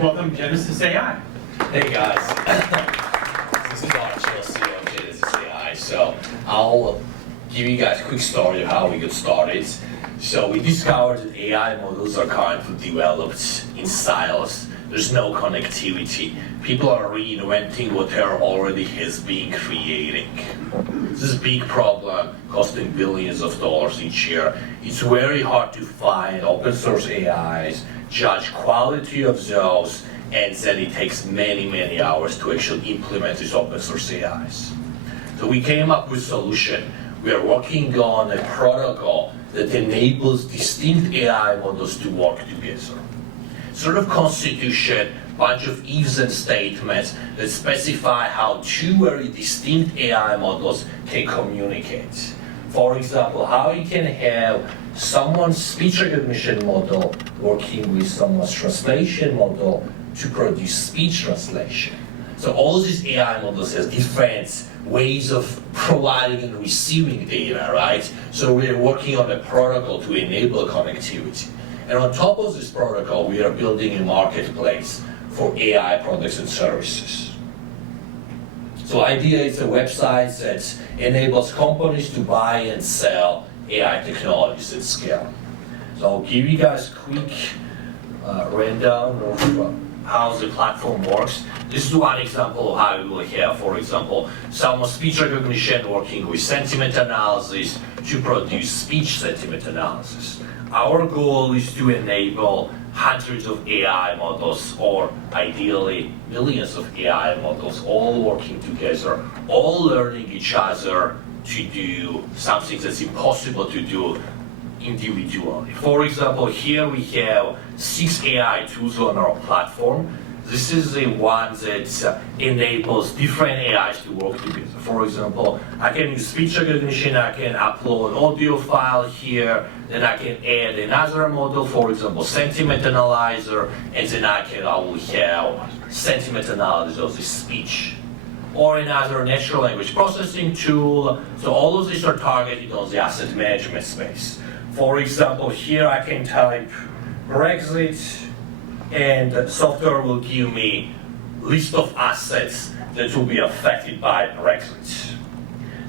welcome GenesisAI. Hey guys, this is Archil, CEO of GenesisAI. So I'll give you guys a quick story of how we got started. So we discovered that AI models are currently developed in silos. There's no connectivity. People are reinventing what there already has been creating. This is a big problem, costing billions of dollars each year. It's very hard to find open source AIs, judge quality of those, and then it takes many hours to actually implement these open source AIs. So we came up with a solution. We are working on a protocol that enables distinct AI models to work together. Sort of constitution, bunch of ifs and statements that specify how two very distinct AI models can communicate. For example, how you can have someone's speech recognition model working with someone's translation model to produce speech translation. So all these AI models have different ways of providing and receiving data, right? So we're working on a protocol to enable connectivity. And on top of this protocol, we are building a marketplace for AI products and services. So idea is a website that enables companies to buy and sell AI technologies at scale. So I'll give you guys a quick rundown of how the platform works. This is one example of how we will have, for example, someone's speech recognition working with sentiment analysis to produce speech sentiment analysis. Our goal is to enable hundreds of AI models, or ideally millions of AI models, all working together, all learning each other to do something that's impossible to do individually. For example, here we have 6 AI tools on our platform. This is the one that enables different AIs to work together. For example, I can use speech recognition, I can upload audio file here, then I can add another model, for example, sentiment analyzer, and then I will have sentiment analysis of the speech. Or another natural language processing tool. So all of these are targeted on the asset management space. For example, here I can type Brexit, and the software will give me list of assets that will be affected by Brexit.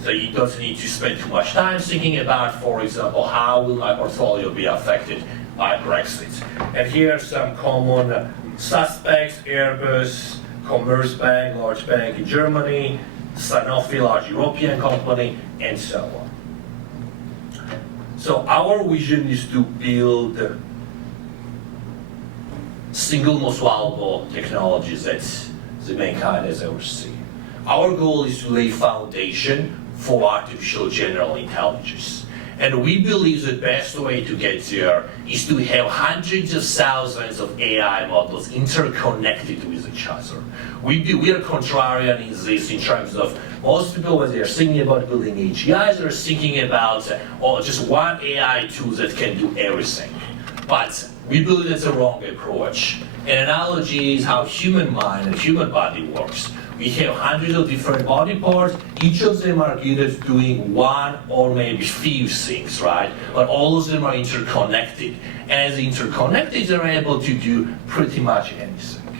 So it doesn't need to spend too much time thinking about, for example, how will my portfolio be affected by Brexit. And here are some common suspects: Airbus, Commerzbank, large bank in Germany, Sanofi, large European company, and so on. So our vision is to build single most valuable technologies that the mankind has ever seen. Our goal is to lay foundation for artificial general intelligence. And we believe the best way to get there is to have hundreds of thousands of AI models interconnected with each other. We are contrarian in this in terms of most people, when they're thinking about building AGIs, they're thinking about just one AI tool that can do everything. But we believe that's a wrong approach. An analogy is how human mind and human body works. We have hundreds of different body parts. Each of them are good at doing one or maybe few things, right? But all of them are interconnected. As interconnected, they're able to do pretty much anything.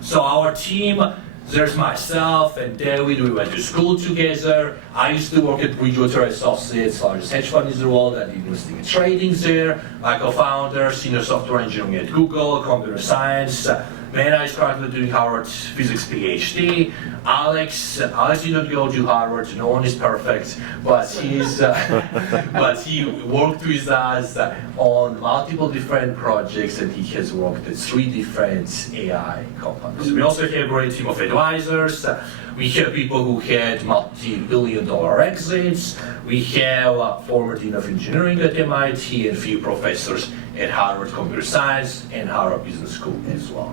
So our team, there's myself and David, we went to school together. I used to work at Bridgewater Associates, largest hedge fund in the world. I did investing and trading there. My co-founder, senior software engineering at Google, computer science. Then I started doing Harvard physics PhD. Alex didn't go to Harvard. No one is perfect, but he worked with us on multiple different projects, and he has worked at 3 different AI companies. We also have a great team of advisors. We have people who had multi-billion-dollar exits. We have a former dean of engineering at MIT and a few professors at Harvard Computer Science and Harvard Business School as well.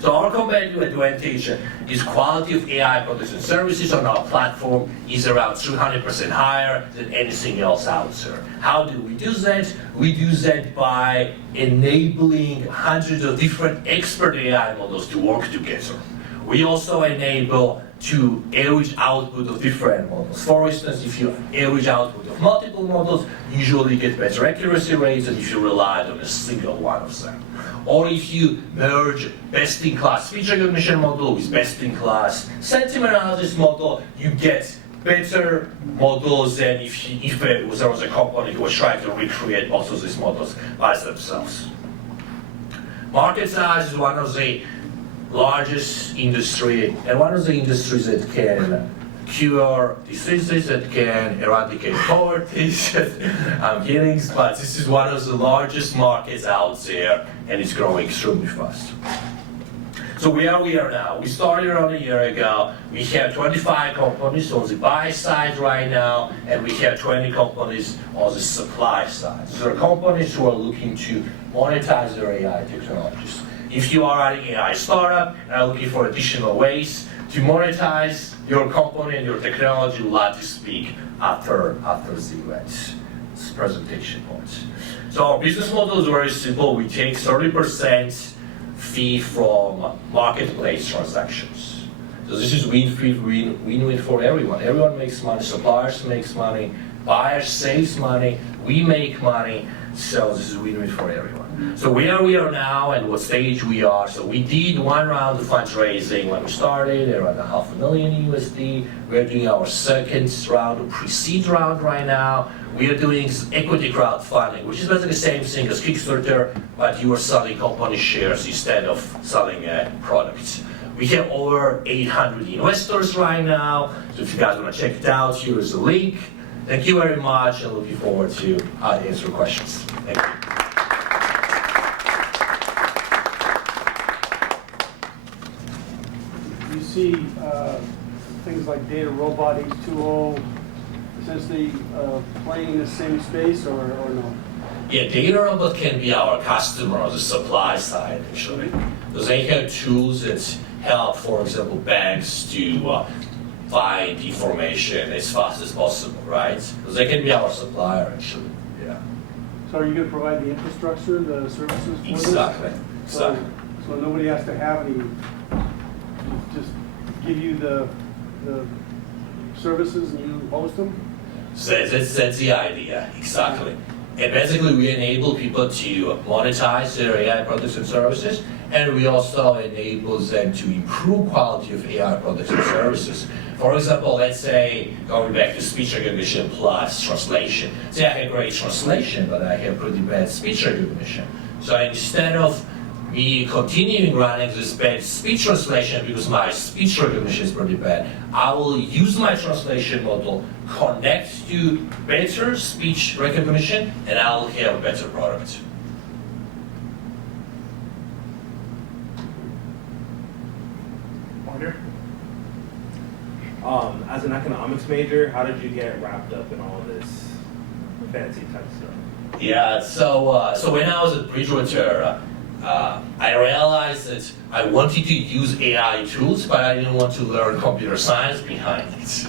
So our competitive advantage is quality of AI products and services on our platform is around 300% higher than anything else out there. How do we do that? We do that by enabling hundreds of different expert AI models to work together. We also enable to average output of different models. For instance, if you average output of multiple models, usually get better accuracy rates than if you relied on a single one of them. Or if you merge best-in-class speech recognition model with best-in-class sentiment analysis model, you get better models than if there was a company who was trying to recreate most of these models by themselves. Market size is one of the largest industry, and one of the industries that can cure diseases, that can eradicate poverty. I'm kidding, but this is one of the largest markets out there, and it's growing extremely fast. So where we are now, we started around a year ago. We have 25 companies on the buy side right now, and we have 20 companies on the supply side. So there are companies who are looking to monetize their AI technologies. If you are an AI startup and are looking for additional ways to monetize your company and your technology, we'd like to speak after the event presentation points. So our business model is very simple. We take 30% fee from marketplace transactions. So this is win-win for everyone. Everyone makes money, suppliers makes money, buyers saves money, we make money, so this is win-win for everyone. So where we are now and what stage we are, so we did one round of fundraising when we started, around $500,000 USD. We're doing our second round of pre-seed round right now. We are doing equity crowdfunding, which is basically the same thing as Kickstarter, but you are selling company shares instead of selling a product. We have over 800 investors right now, so if you guys want to check it out, here is the link. Thank you very much, and looking forward to answer questions. Thank you. You see things like Data Robot H2O essentially playing in the same space, or no? Yeah, Data Robot can be our customer on the supply side, actually. Because they have tools that help, for example, banks to find information as fast as possible, right? Because they can be our supplier, actually. Yeah. So are you going to provide the infrastructure, the services for Exactly. this? Exactly. So nobody has to have any, just give you the services and you host them? So that's the idea, exactly. And basically we enable people to monetize their AI products and services, and we also enable them to improve quality of AI products and services. For example, let's say, going back to speech recognition plus translation. Say I have great translation, but I have pretty bad speech recognition. So instead of me continuing running this bad speech translation because my speech recognition is pretty bad, I will use my translation model, connect to better speech recognition, and I'll have a better product. Wonder? As an economics major, how did you get wrapped up in all this fancy type stuff? Yeah, so when I was at Bridgewater, I realized that I wanted to use AI tools, but I didn't want to learn computer science behind it.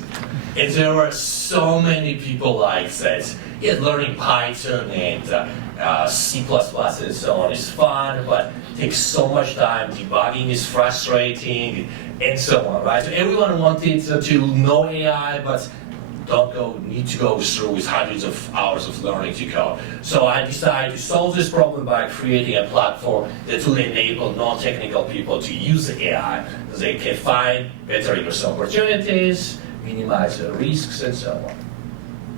And there were so many people like that. Yeah, learning Python and C++ and so on is fun, but it takes so much time. Debugging is frustrating, and so on, right? So everyone wanted to know AI, but need to go through with hundreds of hours of learning to code. So I decided to solve this problem by creating a platform that will enable non-technical people to use AI. They can find better business opportunities, minimize the risks, and so on.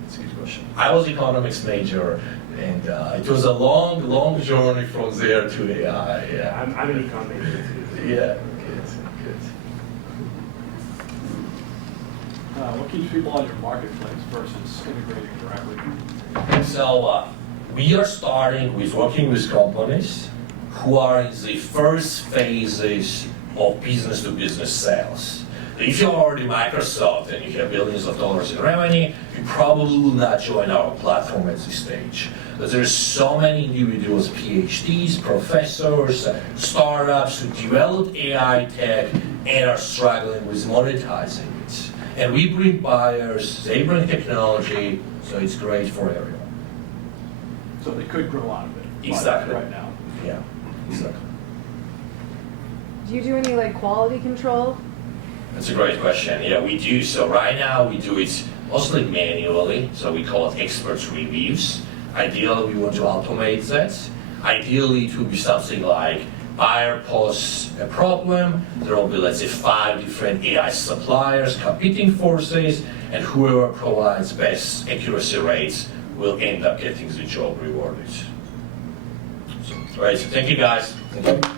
That's a good question. I was economics major, and it was a long journey from there to AI. Yeah. I'm an econ major too. Yeah. What keeps people on your marketplace versus integrating directly? So we are starting with working with companies who are in the first phases of business-to-business sales. If you're already Microsoft and you have billions of dollars in revenue, you probably will not join our platform at this stage. But there's so many individuals, PhDs, professors, startups who developed AI tech and are struggling with monetizing it. And we bring buyers, they bring technology, so it's great for everyone. So they could grow out of it. Exactly. Right now. Yeah, exactly. Do you do any like quality control That's a great question. Yeah, we do. So right now we do it mostly manually. So we call it expert reviews. Ideally, we want to automate that. Ideally, it would be something like buyer posts a problem. There will be, let's say, 5 different AI suppliers competing forces, and whoever provides best accuracy rates will end up getting the job rewarded. So, right. Thank you, guys. Thank you.